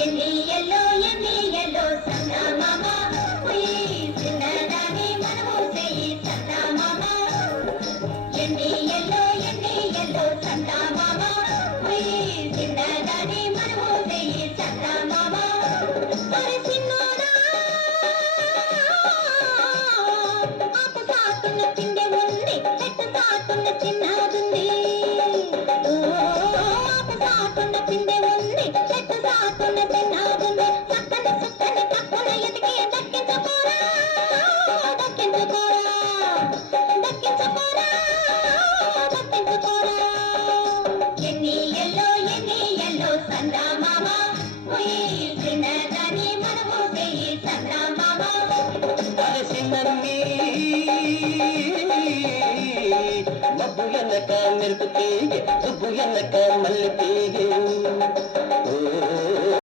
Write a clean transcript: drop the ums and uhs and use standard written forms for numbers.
ఎన్ని ఎల్లో చందమామ ఉయ్ చిన్నదాని మనము చెయ్యి చందమామ ఎన్ని ఎల్లో చందమామ ఉయ్ చిన్నదాని మనము చెయ్యి చందమామ అరే చిన్నోడా ఆపు సాటున్న చిందె ఉంది చెట్టు సాటున్న చిన్నదుంది ఆపు సాటున్న చిందె ఉంది చెట్టు సాటున్న చిన్నదుంది చక్కని సుక్కని కప్పున ఎదిగి దక్కించుకోరా దక్కించుకోరా దక్కించుకోరా దక్కించుకోరా ఎన్ని ఎల్లో చందమామ ఉయ్ చిన్నదాని మనము చెయ్యి చందమామ అలసినమ్మి మబ్బు ఎనక మెరుపు తీగ సుబ్బు ఎనక మల్లె తీగ